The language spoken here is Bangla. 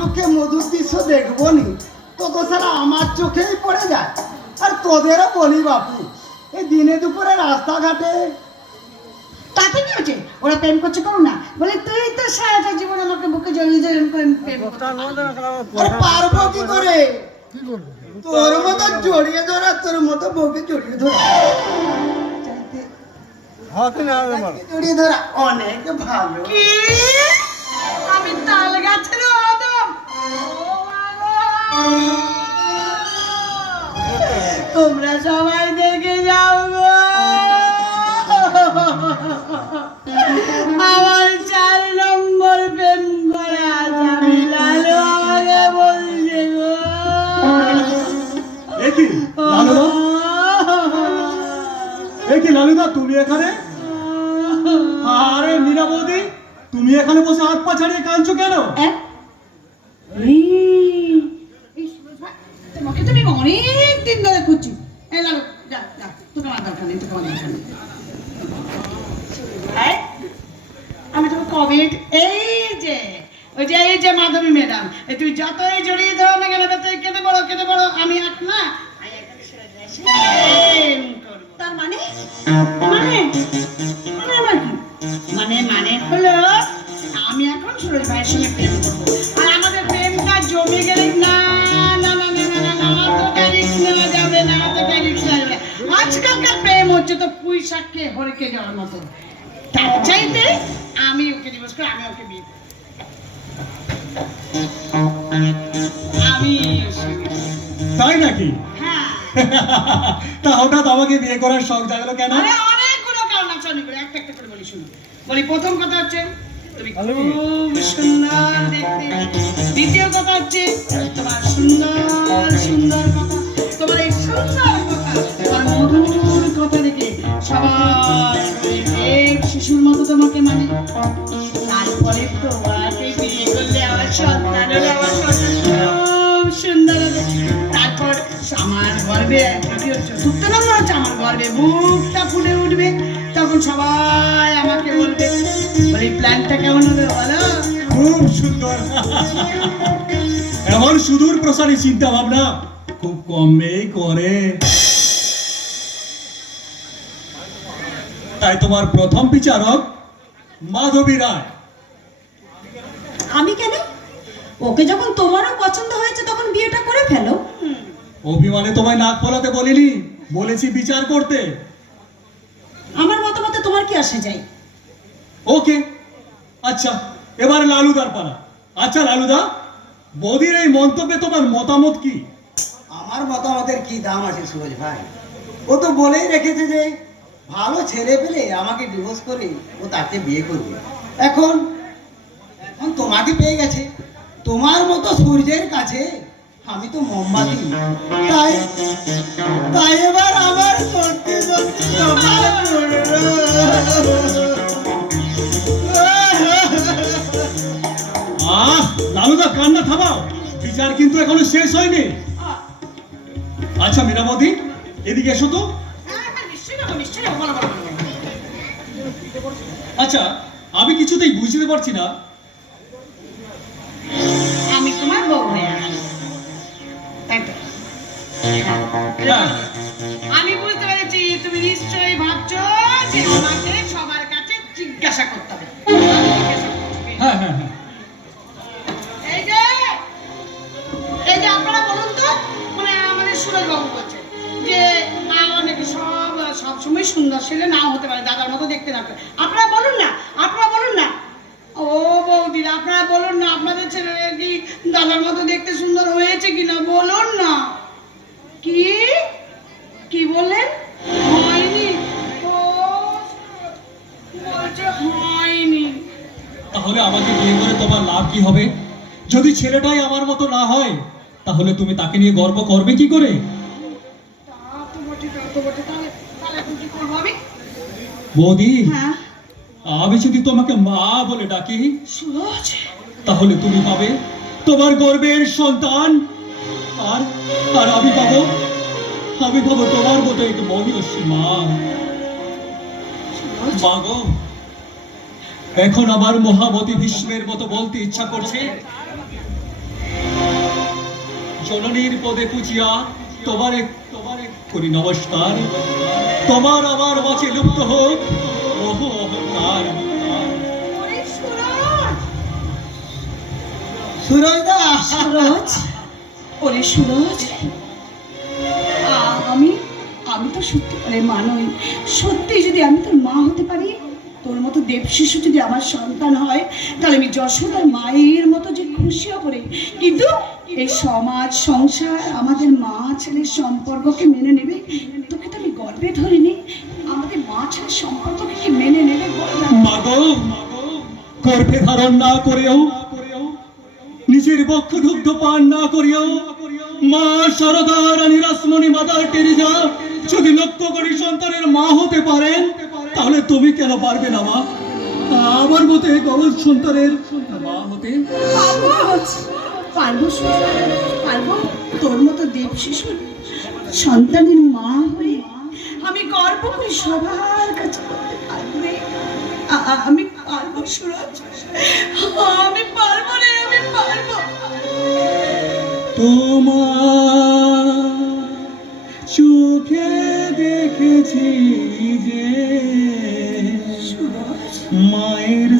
চোখে মধুর দৃশ্য দেখবো নি, তত সারা আমার চোখেই পড়ে যায়। আর তোদেরও বলি বাপু, এই দিনে দুপুরে রাস্তাঘাটে তাতে কি হচ্ছে? ওরা প্রেম করছে করো না, বলে তুই তো সারাটা জীবন আমাকে বুকে জড়িয়ে জড়িয়ে প্রেম করতে। আর পারবো কি করে? তোর মতো জড়িয়ে ধরা, তোর মতো বউকে জড়িয়ে ধরা, জড়িয়ে ধরা অনেক ভালো। কি? আমি তাল গাছের আদম। তোমরা সবাই দেখে যাও গো। আমার 4 নম্বর প্রেম করে আসামি লালু আমাকে বলছে গো। লালুদা, তুমি এখানে? আরে মীরা বৌদি, তুমি এখানে বসে হাত পা ছাড়িয়ে কাঁদছো কেন? তোমাকে তুমি অনেক দিন ধরে খুঁজছি। এই লালু, যা যা, তোকে আমার দরকার নেই, তোকে আমার দরকার নেই। আমি তোমাকে কবে, এই যে ওই যে এই যে মাধবী ম্যাডাম, তুই যতই জড়িয়ে ধরো না কেন, তুই কেটে বড় আমি এক না। তার মানে মানে মানে আমার কি মানে হলো আমি এখন সুরজ ভাইয়ের সঙ্গে প্রেম করবো। আর আমাদের প্রেমটা জমে গেলে না না না না না না, তো ক্যারিক্স নেওয়া যাবে না, তো ক্যারিক্স নেওয়া যাবে। আজকালকার প্রেম হচ্ছে তো পুঁই শাক খেয়ে হরেকে যাওয়ার মতো। তার চাইতে আমি ওকে ডিভোর্স করে আমি ওকে বিয়ে করবো। আমি তাই নাকি? হ্যাঁ। তা হঠাৎ আমাকে বিয়ে করার শখ জাগলো কেন? আরে অনেকগুলো কারণ আছে, অনেকগুলো, একটা একটা করে বলি শুনো। বলি, প্রথম কথা হচ্ছে তুমি খুব সুন্দর দেখতে। দ্বিতীয় কথা হচ্ছে তোমার সুন্দর সুন্দর কথা, তোমার এই সুন্দর কথা, তোমার মধুর কথা দেখে সবাই এক শিশুর মতো তোমাকে মানে। তারপরে তোমাকে বিয়ে করলে আমার সন্তান হলে আমার সন্তান খুব সুন্দর হবে। তারপর আমার গর্বে চতুর্থ নম্বর হচ্ছে আমার গর্বে বুকটা ফুলে উঠবে। তখন সবাই আমাকে বলবে, বলে প্ল্যানটা কেমন হবে বলো? খুব সুন্দর। এমন সুদূর প্রসারী চিন্তা ভাবনা খুব কমই করে। তাই তোমার প্রথম বিচারক মাধবী রায়। আমি কেন? ওকে যখন তোমারও পছন্দ হয়েছে তখন বিয়েটা করে ফেলো। অভিমানে তোমায় নাক ফলাতে বলিনি, বলেছি বিচার করতে। আমার মতামতে তোমার কি আসে যায়? ওকে, আচ্ছা, এবার লালুদার পালা। আচ্ছা লালুদা, বৌদির এই মন্তব্যে তোমার মতামত কি? আমার মতামতের কি দাম আছে সুরজ ভাই? ও তো বলেই রেখেছে যে ভালো ছেলে পেলে আমাকে ডিভোর্স করে ও তাকে বিয়ে করবে। এখন এখন তোমাকে পেয়ে গেছে, তোমার মতো সূর্যের কাছে আমি তো মোমবাতি। তাই তাই এবার আমার করতে করতে তোমার লালুদা, কান্না থামাও, বিচার কিন্তু এখনো শেষ হয়নি। আচ্ছা মীরাবতী, এদিকে এসো তো। আচ্ছা, আমি কিছুতেই বুঝতে পারছি না। আমি তোমার বউ হয়ে আসি, তাই তো? হ্যাঁ। আমি বুঝতে পেরেছি, তুমি নিশ্চয়ই ভাবছো যে আমাকে সবার কাছে জিজ্ঞাসা করতে হবে। হ্যাঁ হ্যাঁ হ্যাঁ। এই যে আপনারা বলুন তো, মানে আমাদের সুরজ বাবু বলছে যে অনেকে সব সময় সুন্দর ছেলে নাও হতে পারে, দাদার মতো দেখতে না। আপনারা বলুন না, আপনারা বলুন না। ও বৌদির, আপনারা বলুন না, আপনাদের ছেলে কি দাদার মতো দেখতে সুন্দর হয়েছে কিনা বলুন না। কি কি বললেন? হয়নি? ও বলছে হয়নি। তাহলে আমাকে বিয়ে করে তোমার লাভ কি হবে? যদি ছেলেটাই আমার মতো না হয়, তাহলে তুমি তাকে নিয়ে গর্ব করবে কি করে? বৌদি, হ্যাঁ, আমি যদি তোমাকে মা বলে ডাকি, সুরজ, তাহলে তুমি পাবে তোমার গর্বের সন্তান। আর আর আমি পাবো তোমার মতো এক মহিষী মা। মা গো, এখন আমার মহামতি ভীষ্মের মতো বলতে ইচ্ছা করছে, জননীর পদে পুজিয়া তোমারে করি নমস্কার। তোমার আমার মাঝে লুপ্ত হোক মোহ অহংকার। ওরে সুরজ, সুরজ দা, সুরজ, ওরে সুরজ, আমি আমি তো সত্যিকারের মা নই। সত্যি যদি আমি তোর মা হতে পারি, তোর মতো দেব শিশু যদি আমার সন্তান হয়, তাহলে আমি যশোদার মায়ের মতো যে খুশি করে। কিন্তু এই সমাজ সংসার আমাদের মা ছেলের সম্পর্ককে মেনে নেবে? তোকে তো আমি গর্বে ধরিনি, আমাদের মা ছেলের সম্পর্ককে কি মেনে নেবে বল না? মাগো, গর্ভে ধারণ না করেও, নিজের বক্ষ দুগ্ধ পান না করিয়াও মা শারদা রানী রাসমণি মাদার টেরিজা যদি লক্ষ্য কোটি সন্তানের মা হতে পারেন, তাহলে তুমি কেন পারবে না মা আমার মতো এই গবৎ সন্তানের মা হতে? পারবো, পারবো সুরজ, পারবো। তোর মতো দেব শিশুর সন্তানের মা হয়ে আমি গর্ব করে সবার কাছে বলতে পারবো রে। আমি পারবো সুরজ, আমি পারবো রে, আমি পারবো। তোমার চোখে দেখেছি যে সুরজ, মায়ের